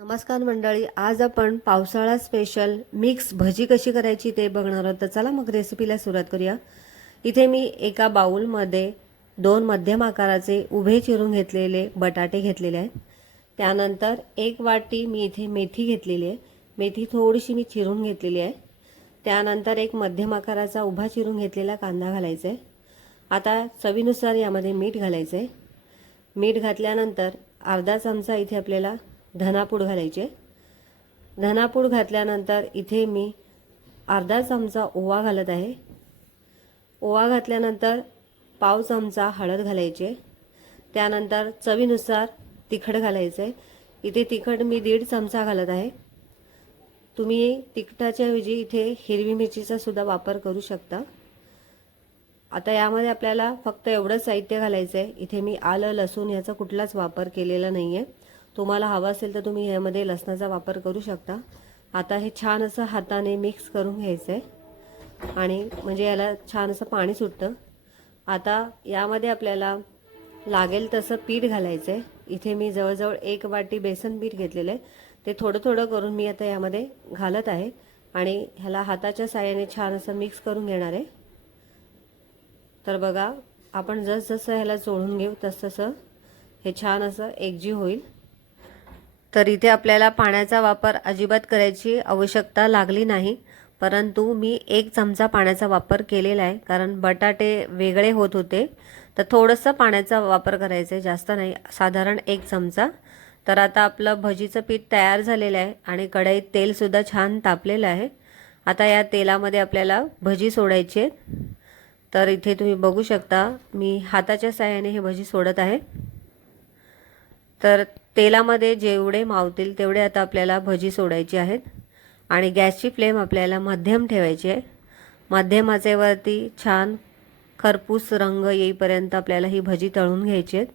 नमस्कार मंडळी आज आपण पावसाळा स्पेशल मिक्स भजी कशी करायची ते बघणार आहोत. तर चला मग रेसिपीला सुरुवात करूया. इथे मी एका बाऊलमध्ये दोन मध्यम आकाराचे उभे चिरून घेतलेले बटाटे घेतलेले आहेत. त्यानंतर एक वाटी मी इथे मेथी घेतलेली आहे. मेथी थोडीशी मी चिरून घेतलेली आहे. त्यानंतर एक मध्यम आकाराचा उभा चिरून घेतलेला कांदा घालायचा आहे. आता चवीनुसार यामध्ये मीठ घालायचं आहे. मीठ घातल्यानंतर अर्धा चमचा इथे आपल्याला धनापूड घालायचे. धनापूड घातल्यानंतर इथे मी अर्धा चमचा ओवा घालत आहे. ओवा घातल्यानंतर पाव चमचा हळद घालायचे. त्यानंतर चवीनुसार तिखट घालायचं. आहे इथे तिखट मी दीड चमचा घालत आहे. तुम्ही तिखटाच्या ऐवजी इथे हिरवी मिरचीचा सुद्धा वापर करू शकता. आता यामध्ये आपल्याला फक्त एवढंच साहित्य घालायचं आहे इथे मी आलं लसूण याचा कुठलाच वापर केलेला नाही आहे तुम्हाला हवं असेल तर तुम्ही ह्यामध्ये लसणाचा वापर करू शकता. आता हे छान असं हाताने मिक्स करून घ्यायचं आहे आणि म्हणजे याला छान असं पाणी सुटतं. आता यामध्ये आपल्याला लागेल तसं पीठ घालायचं आहे इथे मी जवळजवळ एक वाटी बेसन पीठ घेतलेलं आहे. ते थोडं थोडं करून मी आता यामध्ये घालत आहे. आणि ह्याला हाताच्या साह्याने छान असं मिक्स करून घेणार आहे. तर बघा आपण जसजसं ह्याला चोळून घेऊ तसतसं हे छान असं एकजीव होईल. तर इथे आपल्याला पाण्याचा वापर अजिबात करायची आवश्यकता लागली नाही. परंतु मी एक चमचा पाण्याचा वापर केलेला आहे कारण बटाटे वेगळे होत होते. तर थोडंसं पाण्याचा वापर करायचा आहे जास्त नाही साधारण एक चमचा. तर आता आपलं भजीचं पीठ तयार झालेलं आहे आणि कढईत तेलसुद्धा छान तापलेलं आहे. आता या तेलामध्ये आपल्याला भजी सोडायची आहे तर इथे तुम्ही बघू शकता मी हाताच्या साह्याने हे भजी सोडत आहे. तर तेलामध्ये जेवढे मावतील तेवढे आता आपल्याला भजी सोडायची आहेत. आणि गॅसची फ्लेम आपल्याला मध्यम ठेवायची आहे. मध्यम आचेवरती छान खरपूस रंग येईपर्यंत आपल्याला ही भजी तळून घ्यायची आहेत.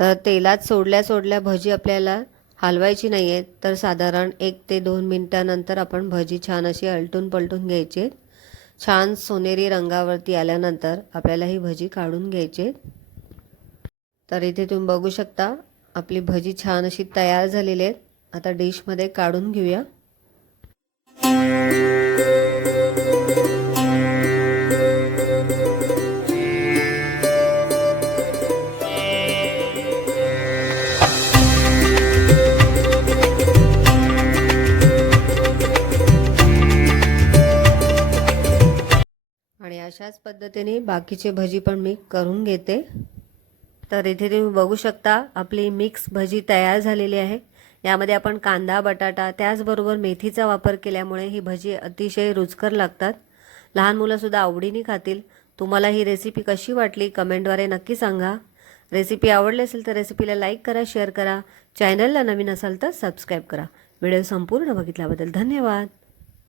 तर तेलात सोडल्या सोडल्या भजी आपल्याला हलवायची नाही आहे तर साधारण एक ते दोन मिनटानंतर आपण भजी छान अशी अलटून पलटून घ्यायची. छान सोनेरी रंगावरती आल्यानंतर आपल्याला ही भजी काढून घ्यायची. तर इथे तुम्ही बघू शकता आपली भजी छान अशी तयार झालेली आहे. आता डिशमध्ये काढून घेऊया. अशाच पद्धतीने बाकीचे भजी पण मी करून घेते. तर इथे तुम्ही बघू शकता आपली मिक्स भजी तयार झालेली आहे. यामध्ये आपण कांदा बटाटा त्याचबरोबर मेथीचा वापर केल्यामुळे ही भजी अतिशय रुचकर लागतात. लहान मुलंसुद्धा आवडीने खातील. तुम्हाला ही रेसिपी कशी वाटली कमेंटद्वारे नक्की सांगा. रेसिपी आवडली असेल तर रेसिपीला लाईक करा शेअर करा. चॅनलला नवीन असाल तर सबस्क्राईब करा. व्हिडिओ संपूर्ण बघितल्याबद्दल धन्यवाद.